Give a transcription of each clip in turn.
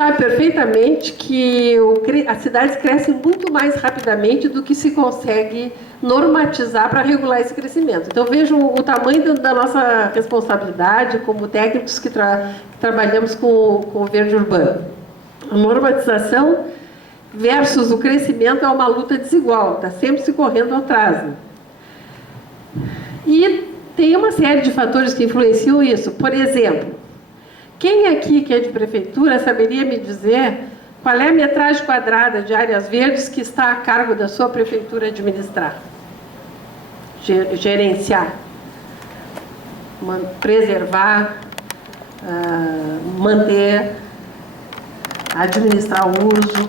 sabe perfeitamente que as cidades crescem muito mais rapidamente do que se consegue normatizar para regular esse crescimento. Então, vejam o tamanho da nossa responsabilidade como técnicos que trabalhamos com o verde urbano. A normatização versus o crescimento é uma luta desigual, está sempre se correndo atrás. Né? E tem uma série de fatores que influenciam isso. Por exemplo, quem aqui que é de prefeitura saberia me dizer qual é a metragem quadrada de áreas verdes que está a cargo da sua prefeitura administrar, gerenciar, preservar, manter, administrar o uso?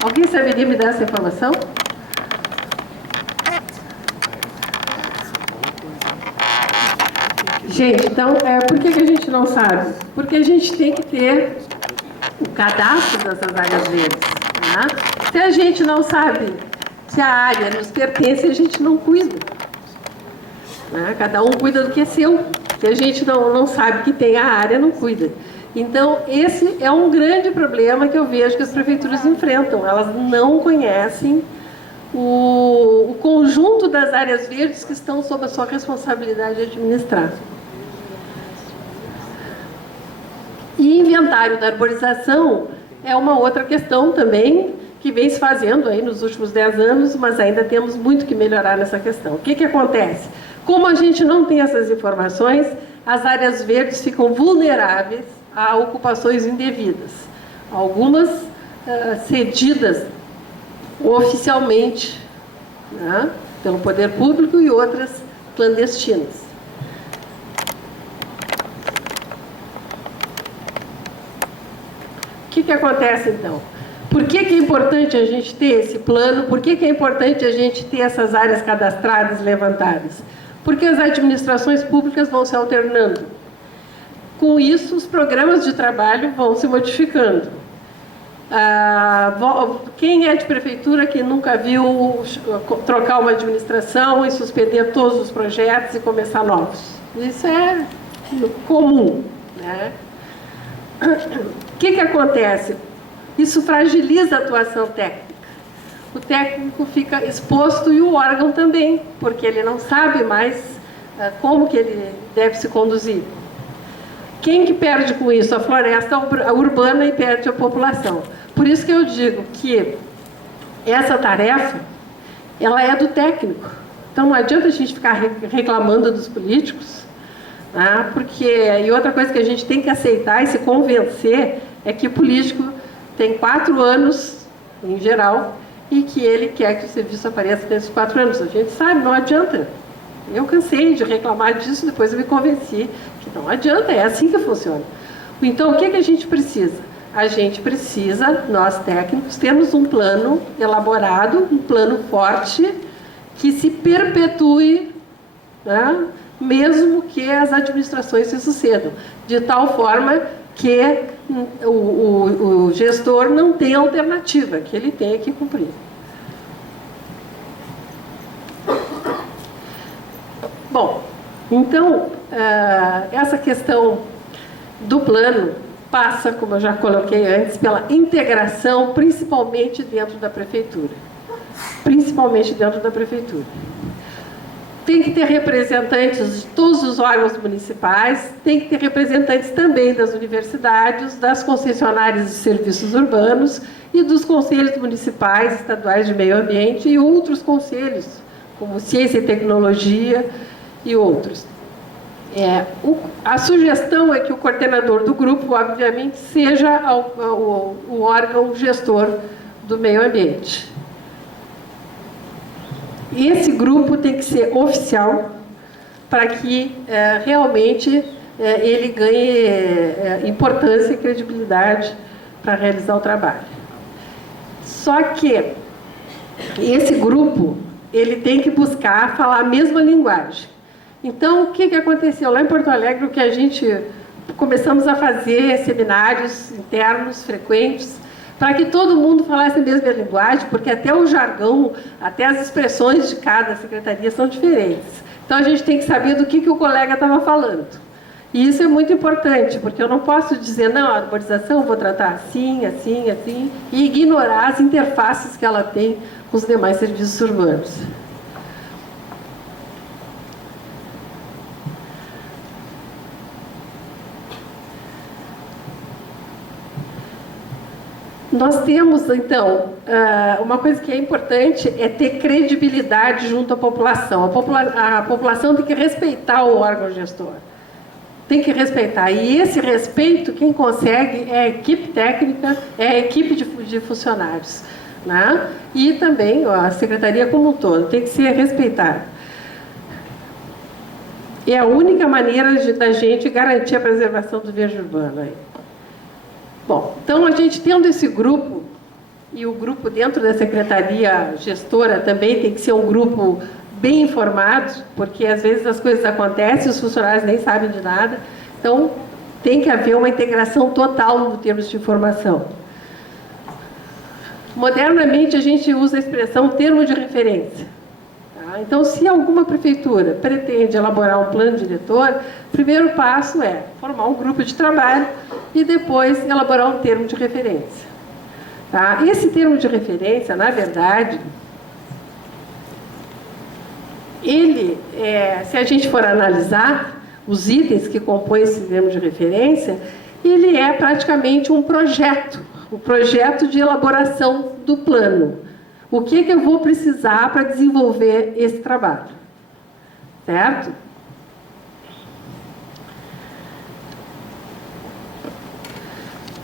Alguém saberia me dar essa informação? Gente, então, por que a gente não sabe? Porque a gente tem que ter o cadastro dessas áreas verdes. Né? Se a gente não sabe se a área nos pertence, a gente não cuida. Né? Cada um cuida do que é seu. Se a gente não sabe que tem a área, não cuida. Então, esse é um grande problema que eu vejo que as prefeituras enfrentam. Elas não conhecem o conjunto das áreas verdes que estão sob a sua responsabilidade de administrar. E inventário da arborização é uma outra questão também que vem se fazendo aí nos últimos 10 anos, mas ainda temos muito que melhorar nessa questão. O que acontece? Como a gente não tem essas informações, as áreas verdes ficam vulneráveis a ocupações indevidas. Algumas cedidas oficialmente, né, pelo poder público, e outras clandestinas. O que acontece, então? Por que é importante a gente ter esse plano? Por que é importante a gente ter essas áreas cadastradas, levantadas? Porque as administrações públicas vão se alternando. Com isso, os programas de trabalho vão se modificando. Quem é de prefeitura que nunca viu trocar uma administração e suspender todos os projetos e começar novos? Isso é comum, né? O que acontece? Isso fragiliza a atuação técnica. O técnico fica exposto e o órgão também, porque ele não sabe mais como que ele deve se conduzir. Quem que perde com isso? A floresta urbana, e perde a população. Por isso que eu digo que essa tarefa, ela é do técnico. Então não adianta a gente ficar reclamando dos políticos, né? E outra coisa que a gente tem que aceitar e se convencer é que o político tem 4 anos, em geral, e que ele quer que o serviço apareça nesses 4 anos. A gente sabe, não adianta. Eu cansei de reclamar disso, depois eu me convenci que não adianta, é assim que funciona. Então, o que a gente precisa? A gente precisa, nós técnicos, temos um plano elaborado, um plano forte, que se perpetue, né, mesmo que as administrações se sucedam, de tal forma que o gestor não tenha alternativa, que ele tenha que cumprir. Bom, então, essa questão do plano passa, como eu já coloquei antes, pela integração, principalmente dentro da prefeitura. Principalmente dentro da prefeitura. Tem que ter representantes de todos os órgãos municipais, tem que ter representantes também das universidades, das concessionárias de serviços urbanos e dos conselhos municipais, estaduais de meio ambiente e outros conselhos, como ciência e tecnologia e outros. A sugestão é que o coordenador do grupo, obviamente, seja o órgão gestor do meio ambiente. Esse grupo tem que ser oficial para que realmente ele ganhe importância e credibilidade para realizar o trabalho. Só que esse grupo ele tem que buscar falar a mesma linguagem. Então, o que aconteceu? Lá em Porto Alegre, o que a gente começamos a fazer seminários internos frequentes, para que todo mundo falasse a mesma linguagem, porque até o jargão, até as expressões de cada secretaria são diferentes. Então, a gente tem que saber do que o colega estava falando. E isso é muito importante, porque eu não posso dizer, não, a arborização eu vou tratar assim, assim, assim, e ignorar as interfaces que ela tem com os demais serviços urbanos. Nós temos, então, uma coisa que é importante é ter credibilidade junto à população. A população tem que respeitar o órgão gestor. Tem que respeitar. E esse respeito, quem consegue é a equipe técnica, é a equipe de funcionários. Né? E também a secretaria como um todo, tem que ser respeitada. É a única maneira da gente garantir a preservação do verde urbano aí. Bom, então a gente tendo esse grupo, e o grupo dentro da secretaria gestora também tem que ser um grupo bem informado, porque às vezes as coisas acontecem e os funcionários nem sabem de nada, então tem que haver uma integração total no termos de informação. Modernamente a gente usa a expressão termo de referência. Então, se alguma prefeitura pretende elaborar um plano diretor, o primeiro passo é formar um grupo de trabalho e depois elaborar um termo de referência. Tá? Esse termo de referência, na verdade, ele, se a gente for analisar os itens que compõem esse termo de referência, ele é praticamente um projeto, o projeto de elaboração do plano. O que eu vou precisar para desenvolver esse trabalho? Certo?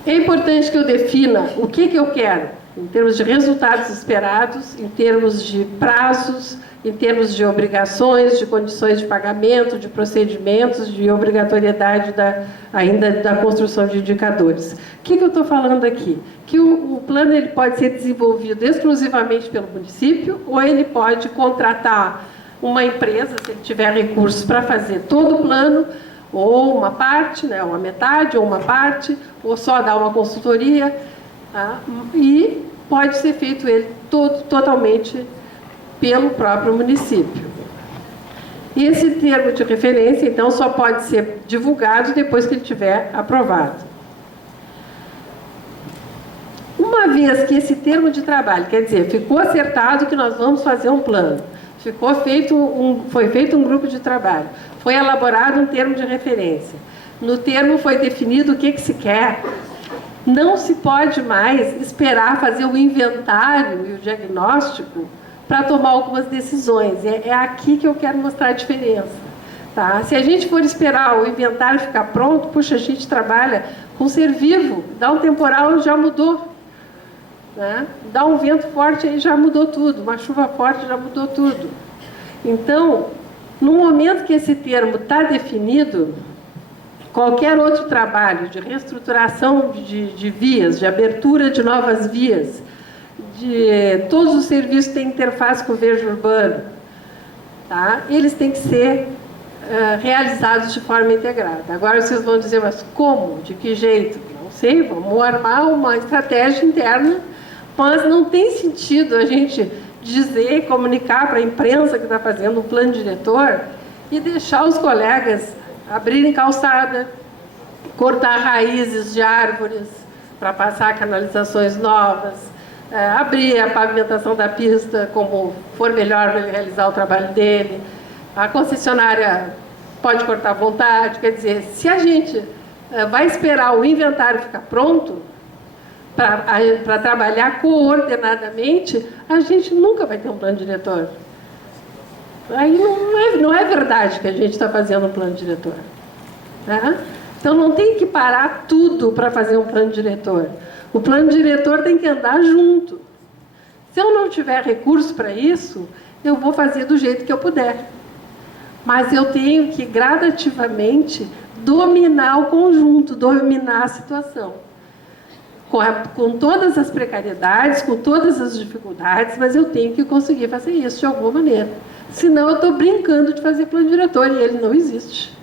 É importante que eu defina o que eu quero, em termos de resultados esperados, em termos de prazos, em termos de obrigações, de condições de pagamento, de procedimentos, de obrigatoriedade ainda da construção de indicadores. O que eu estou falando aqui? Que o plano ele pode ser desenvolvido exclusivamente pelo município ou ele pode contratar uma empresa, se ele tiver recursos, para fazer todo o plano, ou uma parte, né, uma metade, ou uma parte, ou só dar uma consultoria, tá? E pode ser feito ele totalmente pelo próprio município. E esse termo de referência, então, só pode ser divulgado depois que ele estiver aprovado. Uma vez que esse termo de trabalho, quer dizer, ficou acertado que nós vamos fazer um plano, foi feito um grupo de trabalho, foi elaborado um termo de referência, no termo foi definido o que se quer, não se pode mais esperar fazer o inventário e o diagnóstico para tomar algumas decisões. É aqui que eu quero mostrar a diferença. Tá? Se a gente for esperar o inventário ficar pronto, puxa, a gente trabalha com ser vivo, dá um temporal, já mudou. Né? Dá um vento forte, aí já mudou tudo. Uma chuva forte, já mudou tudo. Então, no momento que esse termo está definido, qualquer outro trabalho de reestruturação de vias, de abertura de novas vias, de todos os serviços têm interface com o verde urbano, tá? Eles têm que ser realizados de forma integrada. Agora vocês vão dizer, mas como? De que jeito? Não sei, vamos armar uma estratégia interna, mas não tem sentido a gente dizer, comunicar para a imprensa que está fazendo um plano diretor e deixar os colegas abrirem calçada, cortar raízes de árvores para passar canalizações novas, abrir a pavimentação da pista como for melhor para ele realizar o trabalho dele. A concessionária pode cortar à vontade. Quer dizer, se a gente vai esperar o inventário ficar pronto para trabalhar coordenadamente, a gente nunca vai ter um plano diretor. Aí não é verdade que a gente está fazendo um plano diretor. Tá? Então não tem que parar tudo para fazer um plano diretor. O plano diretor tem que andar junto. Se eu não tiver recurso para isso, eu vou fazer do jeito que eu puder. Mas eu tenho que gradativamente dominar o conjunto, dominar a situação. Com todas as precariedades, com todas as dificuldades, mas eu tenho que conseguir fazer isso de alguma maneira. Senão eu estou brincando de fazer plano diretor e ele não existe.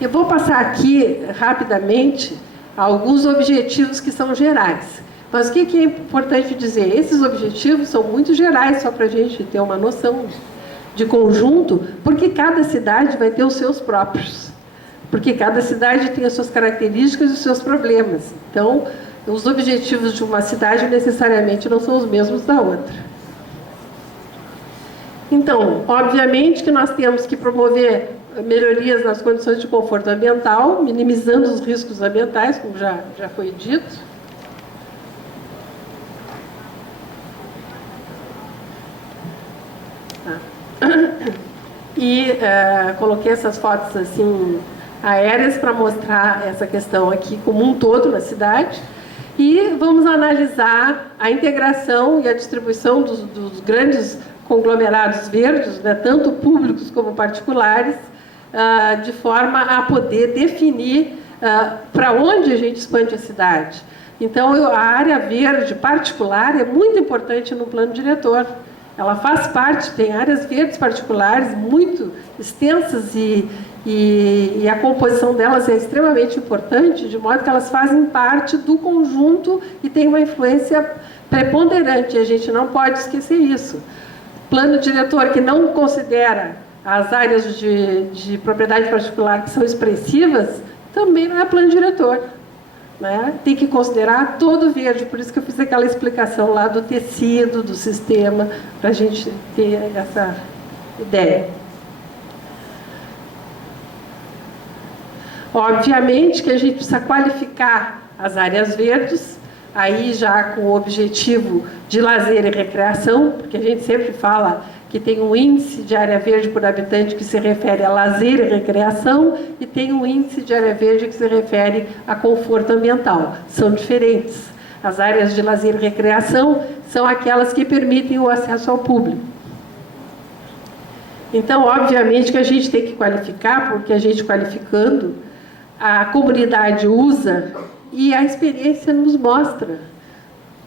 Eu vou passar aqui rapidamente alguns objetivos que são gerais. Mas o que é importante dizer? Esses objetivos são muito gerais, só para a gente ter uma noção de conjunto, porque cada cidade vai ter os seus próprios. Porque cada cidade tem as suas características e os seus problemas. Então, os objetivos de uma cidade necessariamente não são os mesmos da outra. Então, obviamente que nós temos que promover melhorias nas condições de conforto ambiental, minimizando os riscos ambientais, como já foi dito. E coloquei essas fotos assim aéreas para mostrar essa questão aqui como um todo na cidade. E vamos analisar a integração e a distribuição dos grandes conglomerados verdes, né, tanto públicos como particulares, de forma a poder definir para onde a gente expande a cidade. Então, a área verde particular é muito importante no plano diretor. Ela faz parte, tem áreas verdes particulares muito extensas e a composição delas é extremamente importante, de modo que elas fazem parte do conjunto e têm uma influência preponderante, e a gente não pode esquecer isso. Plano diretor que não considera as áreas de propriedade particular que são expressivas, também não é plano diretor. Né? Tem que considerar todo o verde, por isso que eu fiz aquela explicação lá do tecido, do sistema, para a gente ter essa ideia. Obviamente que a gente precisa qualificar as áreas verdes, aí já com o objetivo de lazer e recreação, porque a gente sempre fala que tem um índice de área verde por habitante que se refere a lazer e recreação e tem um índice de área verde que se refere a conforto ambiental. São diferentes. As áreas de lazer e recreação são aquelas que permitem o acesso ao público. Então, obviamente que a gente tem que qualificar, porque a gente qualificando, a comunidade usa e a experiência nos mostra,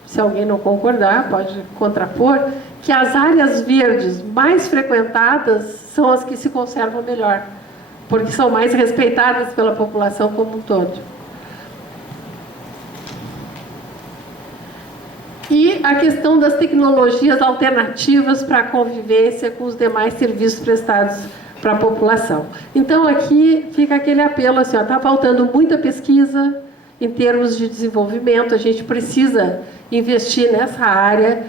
se alguém não concordar, pode contrapor, que as áreas verdes mais frequentadas são as que se conservam melhor, porque são mais respeitadas pela população como um todo. E a questão das tecnologias alternativas para a convivência com os demais serviços prestados para a população. Então, aqui fica aquele apelo, assim, está faltando muita pesquisa em termos de desenvolvimento, a gente precisa investir nessa área,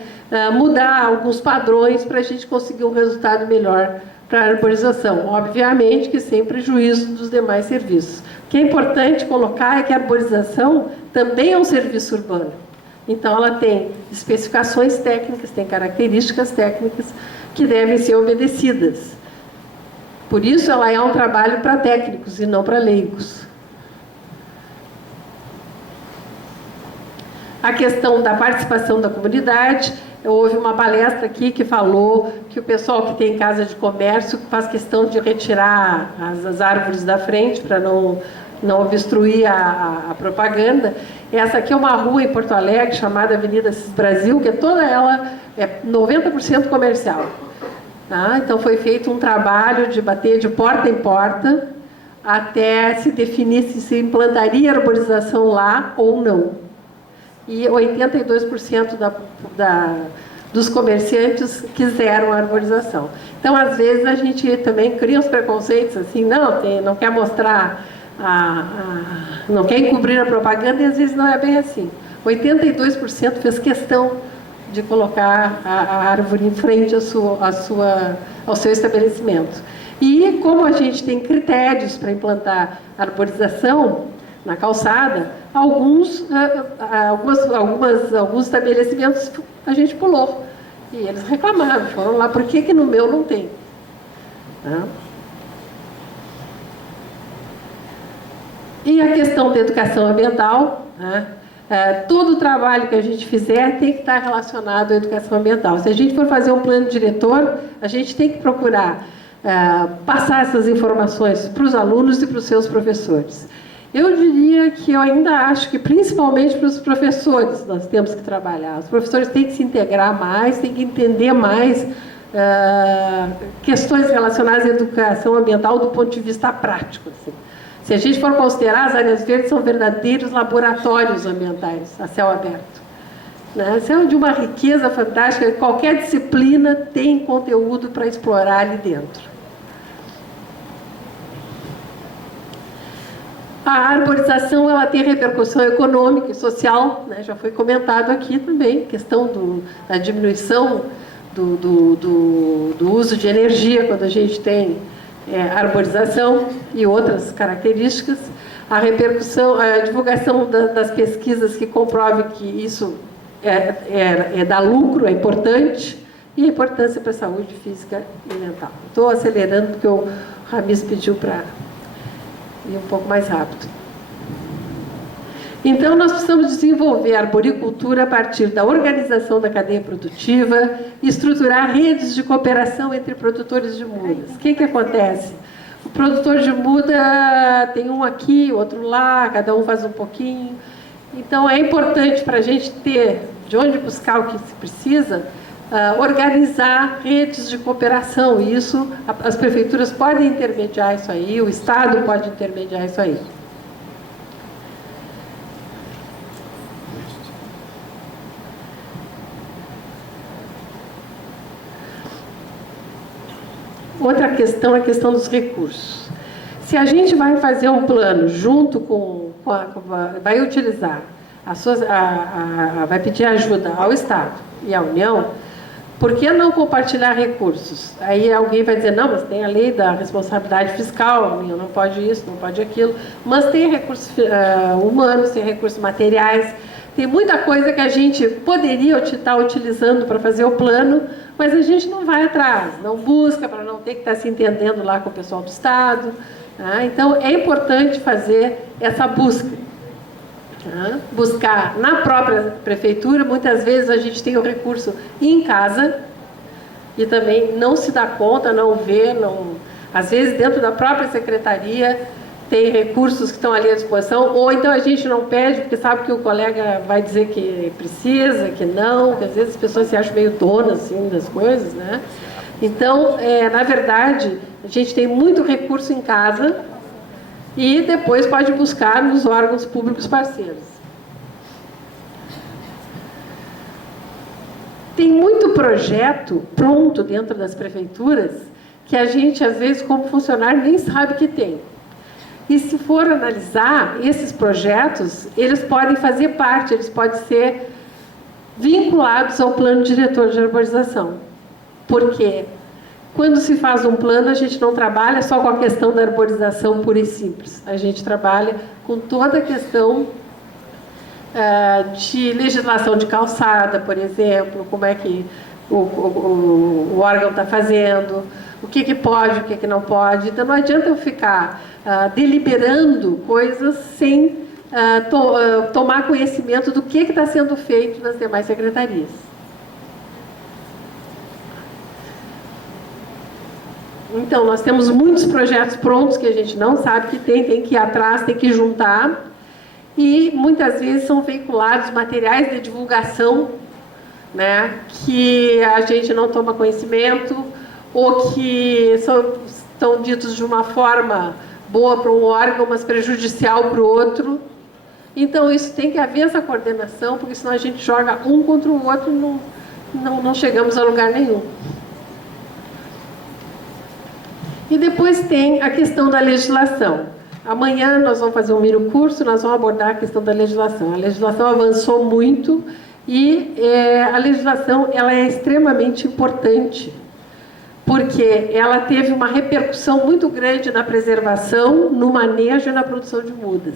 mudar alguns padrões para a gente conseguir um resultado melhor para a arborização. Obviamente que sem prejuízo dos demais serviços. O que é importante colocar é que a arborização também é um serviço urbano. Então, ela tem especificações técnicas, tem características técnicas que devem ser obedecidas. Por isso, ela é um trabalho para técnicos e não para leigos. A questão da participação da comunidade, houve uma palestra aqui que falou que o pessoal que tem casa de comércio faz questão de retirar as árvores da frente para não obstruir a propaganda. Essa aqui é uma rua em Porto Alegre chamada Avenida Cis Brasil, que toda ela é 90% comercial. Tá? Então foi feito um trabalho de bater de porta em porta até se definir se implantaria arborização lá ou não. E 82% dos comerciantes quiseram a arborização. Então, às vezes, a gente também cria uns preconceitos, assim, não quer mostrar, não quer encobrir a propaganda, e às vezes não é bem assim. 82% fez questão de colocar a árvore em frente ao seu estabelecimento. E, como a gente tem critérios para implantar arborização na calçada, alguns estabelecimentos a gente pulou. E eles reclamaram, foram lá, por que no meu não tem? Tá? E a questão da educação ambiental, né? Todo o trabalho que a gente fizer tem que estar relacionado à educação ambiental. Se a gente for fazer um plano diretor, a gente tem que procurar passar essas informações para os alunos e para os seus professores. Eu diria que eu ainda acho que, principalmente para os professores, nós temos que trabalhar. Os professores têm que se integrar mais, têm que entender mais questões relacionadas à educação ambiental do ponto de vista prático. Assim. Se a gente for considerar, as áreas verdes são verdadeiros laboratórios ambientais, a céu aberto. né? Isso é de uma riqueza fantástica, qualquer disciplina tem conteúdo para explorar ali dentro. A arborização, ela tem repercussão econômica e social, né? Já foi comentado aqui também, questão da diminuição do uso de energia quando a gente tem arborização e outras características. A repercussão, a divulgação das pesquisas que comprovem que isso dá lucro, é importante, e a importância para a saúde física e mental. Estou acelerando porque o Ramis pediu para ir um pouco mais rápido. Então, nós precisamos desenvolver a arboricultura a partir da organização da cadeia produtiva e estruturar redes de cooperação entre produtores de mudas. O que acontece? O produtor de muda tem um aqui, outro lá, cada um faz um pouquinho. Então, é importante para a gente ter de onde buscar o que se precisa, organizar redes de cooperação. E isso, as prefeituras podem intermediar isso aí, o Estado pode intermediar isso aí. Outra questão é a questão dos recursos. Se a gente vai fazer um plano junto vai utilizar vai pedir ajuda ao Estado e à União, por que não compartilhar recursos? Aí alguém vai dizer, não, mas tem a lei da responsabilidade fiscal, não pode isso, não pode aquilo, mas tem recursos humanos, tem recursos materiais, tem muita coisa que a gente poderia estar utilizando para fazer o plano, mas a gente não vai atrás, não busca para não ter que estar se entendendo lá com o pessoal do Estado. Tá? Então, é importante fazer essa busca. Tá? Buscar na própria prefeitura, muitas vezes a gente tem o recurso em casa e também não se dá conta, não vê, às vezes dentro da própria secretaria tem recursos que estão ali à disposição, ou então a gente não pede porque sabe que o colega vai dizer que precisa, que não, que às vezes as pessoas se acham meio donas assim, das coisas, né? Então, na verdade, a gente tem muito recurso em casa e depois pode buscar nos órgãos públicos parceiros. Tem muito projeto pronto dentro das prefeituras que a gente, às vezes, como funcionário, nem sabe que tem. E se for analisar, esses projetos, eles podem fazer parte, eles podem ser vinculados ao plano diretor de arborização. Porque quando se faz um plano, a gente não trabalha só com a questão da arborização pura e simples. A gente trabalha com toda a questão de legislação de calçada, por exemplo, como é que o órgão está fazendo, o que pode, o que não pode. Então, não adianta eu ficar deliberando coisas sem tomar conhecimento do que está sendo feito nas demais secretarias. Então, nós temos muitos projetos prontos que a gente não sabe que tem que ir atrás, tem que juntar, e muitas vezes são veiculados materiais de divulgação, né, que a gente não toma conhecimento, ou que estão ditos de uma forma boa para um órgão, mas prejudicial para o outro. Então, isso tem que haver essa coordenação, porque senão a gente joga um contra o outro e não chegamos a lugar nenhum. E depois tem a questão da legislação. Amanhã nós vamos fazer um mini curso, nós vamos abordar a questão da legislação. A legislação avançou muito e a legislação ela é extremamente importante, porque ela teve uma repercussão muito grande na preservação, no manejo e na produção de mudas.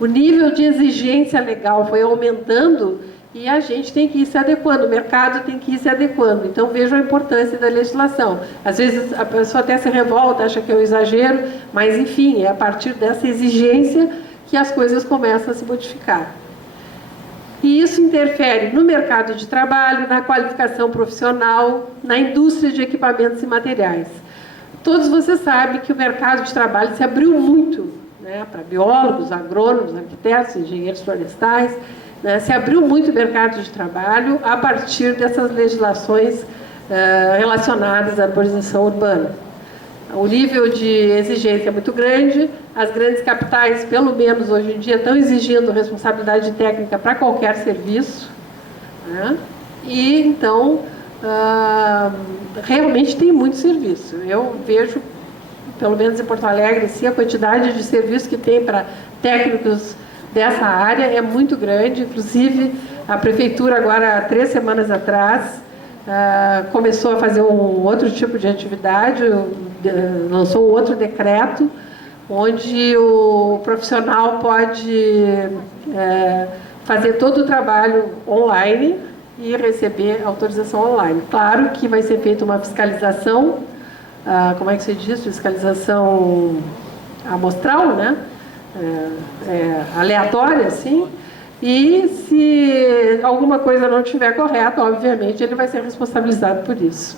O nível de exigência legal foi aumentando e a gente tem que ir se adequando, o mercado tem que ir se adequando. Então, vejam a importância da legislação. Às vezes, a pessoa até se revolta, acha que é um exagero, mas, enfim, é a partir dessa exigência que as coisas começam a se modificar. E isso interfere no mercado de trabalho, na qualificação profissional, na indústria de equipamentos e materiais. Todos vocês sabem que o mercado de trabalho se abriu muito, né, para biólogos, agrônomos, arquitetos, engenheiros florestais, né, se abriu muito o mercado de trabalho a partir dessas legislações relacionadas à arborização urbana. O nível de exigência é muito grande, as grandes capitais, pelo menos hoje em dia, estão exigindo responsabilidade técnica para qualquer serviço, né? E, então, realmente tem muito serviço. Eu vejo, pelo menos em Porto Alegre, assim, a quantidade de serviço que tem para técnicos dessa área é muito grande. Inclusive, a Prefeitura, agora, há 3 semanas atrás, começou a fazer um outro tipo de atividade, lançou um outro decreto, onde o profissional pode fazer todo o trabalho online e receber autorização online. Claro que vai ser feita uma fiscalização, como é que se diz? Fiscalização amostral, né? Aleatória, assim. E se alguma coisa não estiver correta, obviamente, ele vai ser responsabilizado por isso.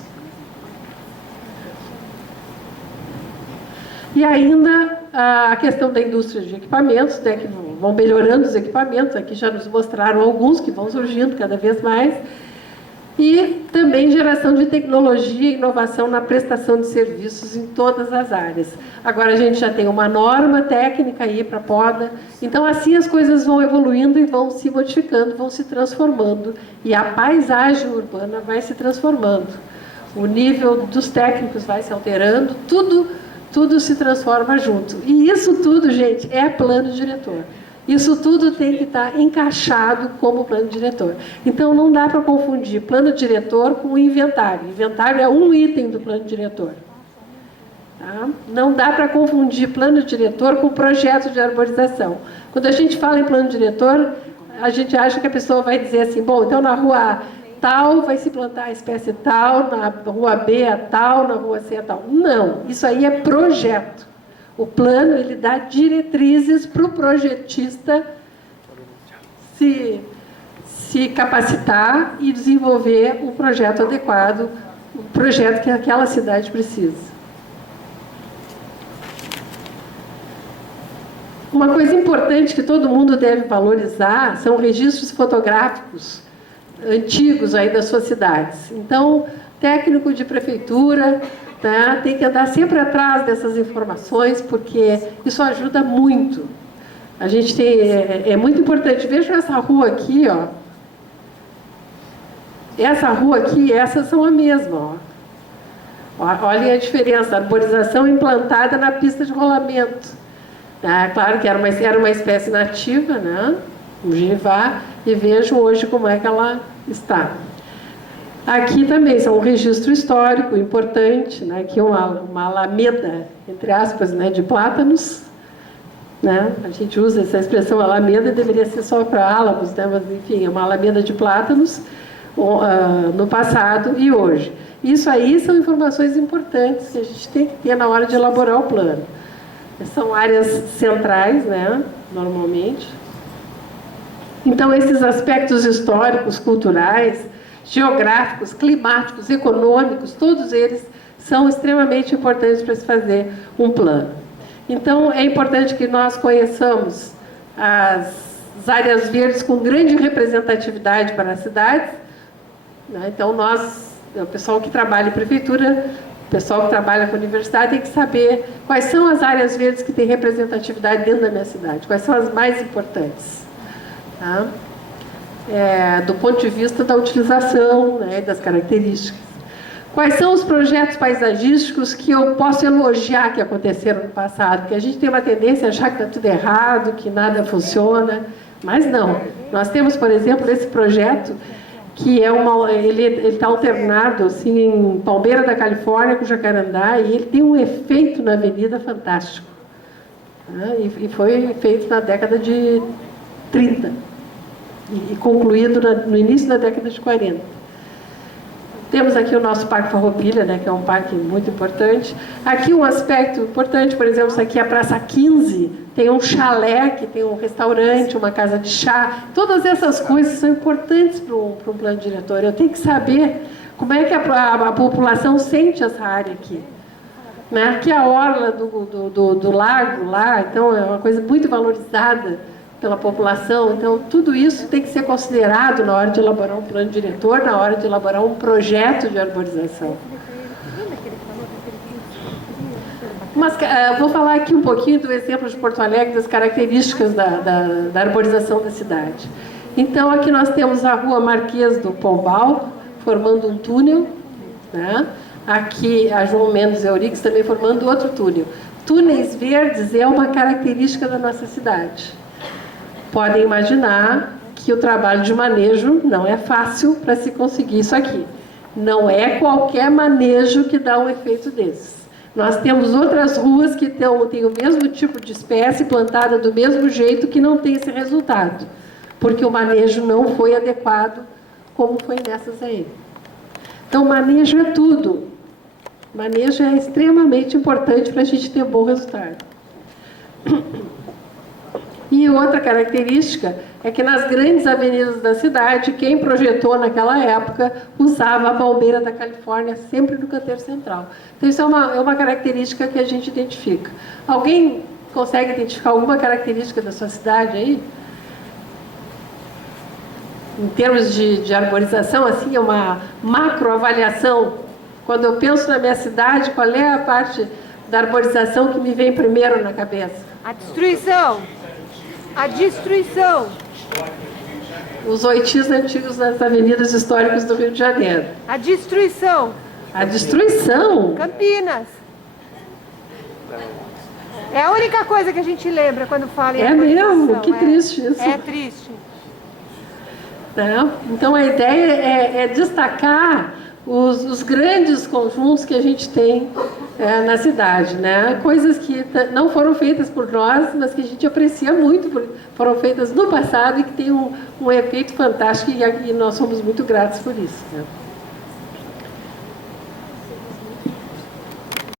E ainda a questão da indústria de equipamentos, né, que vão melhorando os equipamentos, aqui já nos mostraram alguns que vão surgindo cada vez mais, e também geração de tecnologia e inovação na prestação de serviços em todas as áreas. Agora a gente já tem uma norma técnica aí para poda, então assim as coisas vão evoluindo e vão se modificando, vão se transformando, e a paisagem urbana vai se transformando. O nível dos técnicos vai se alterando, tudo se transforma junto. E isso tudo, gente, é plano diretor. Isso tudo tem que estar encaixado como plano diretor. Então, não dá para confundir plano diretor com inventário. Inventário é um item do plano diretor. Tá? Não dá para confundir plano diretor com projeto de arborização. Quando a gente fala em plano diretor, a gente acha que a pessoa vai dizer assim, bom, então na rua tal vai se plantar a espécie tal, na rua B é tal, na rua C é tal. Não, isso aí é projeto. O plano, ele dá diretrizes para o projetista se capacitar e desenvolver um projeto adequado, um projeto que aquela cidade precisa. Uma coisa importante que todo mundo deve valorizar são registros fotográficos antigos aí das suas cidades. Então, técnico de prefeitura, tá, tem que andar sempre atrás dessas informações, porque isso ajuda muito. A gente tem, é muito importante. Vejam essa rua aqui, ó. Essa rua aqui, essas são a mesma, ó. Olhem a diferença, a arborização implantada na pista de rolamento. Claro que era uma espécie nativa, né? O genivá, e vejam hoje como é que ela está. Aqui também são um registro histórico importante, né? Aqui uma alameda, entre aspas, né, de plátanos. Né? A gente usa essa expressão alameda, deveria ser só para álamos, né? Mas enfim, é uma alameda de plátanos no passado e hoje. Isso aí são informações importantes que a gente tem que ter na hora de elaborar o plano. São áreas centrais, né? Normalmente. Então, esses aspectos históricos, culturais, geográficos, climáticos, econômicos, todos eles são extremamente importantes para se fazer um plano. Então, é importante que nós conheçamos as áreas verdes com grande representatividade para as cidades. Né? Então, o pessoal que trabalha em prefeitura, o pessoal que trabalha com a universidade, tem que saber quais são as áreas verdes que têm representatividade dentro da minha cidade, quais são as mais importantes. Tá? Do ponto de vista da utilização, né, das características. Quais são os projetos paisagísticos que eu posso elogiar que aconteceram no passado? Porque a gente tem uma tendência a achar que está tudo errado, que nada funciona, mas não. Nós temos, por exemplo, esse projeto que ele está alternado assim, em Palmeira da Califórnia com Jacarandá, e ele tem um efeito na avenida fantástico. Né? E foi feito na década de 30 e concluído no início da década de 40. Temos aqui o nosso Parque Farroupilha, né, que é um parque muito importante. Aqui um aspecto importante, por exemplo, isso aqui é a Praça 15, tem um chalé, que tem um restaurante, uma casa de chá. Todas essas coisas são importantes para um plano diretor. Eu tenho que saber como é que a população sente essa área aqui. Né? Aqui a orla do lago, lá, então é uma coisa muito valorizada pela população. Então, tudo isso tem que ser considerado na hora de elaborar um plano diretor, na hora de elaborar um projeto de arborização. Mas vou falar aqui um pouquinho do exemplo de Porto Alegre, das características da arborização da cidade. Então, aqui nós temos a Rua Marquês do Pombal, formando um túnel, né? Aqui a João Mendes Eurix também formando outro túnel. Túneis verdes é uma característica da nossa cidade. Podem imaginar que o trabalho de manejo não é fácil para se conseguir isso aqui. Não é qualquer manejo que dá um efeito desses. Nós temos outras ruas que têm o mesmo tipo de espécie plantada do mesmo jeito que não tem esse resultado, porque o manejo não foi adequado como foi nessas aí. Então, manejo é tudo. Manejo é extremamente importante para a gente ter bom resultado. E outra característica é que nas grandes avenidas da cidade, quem projetou naquela época usava a palmeira da Califórnia sempre no canteiro central. Então isso é uma característica que a gente identifica. Alguém consegue identificar alguma característica da sua cidade aí? Em termos de arborização, assim, é uma macroavaliação. Quando eu penso na minha cidade, qual é a parte da arborização que me vem primeiro na cabeça? A destruição. A destruição. Os oitis antigos das avenidas históricas do Rio de Janeiro. A destruição. A destruição? Campinas. É a única coisa que a gente lembra quando fala em É arborização. mesmo? Que triste isso. É triste. Né? Então a ideia é destacar os grandes conjuntos que a gente tem na cidade, né? Coisas que não foram feitas por nós, mas que a gente aprecia muito, foram feitas no passado e que tem um efeito fantástico e nós somos muito gratos por isso, né?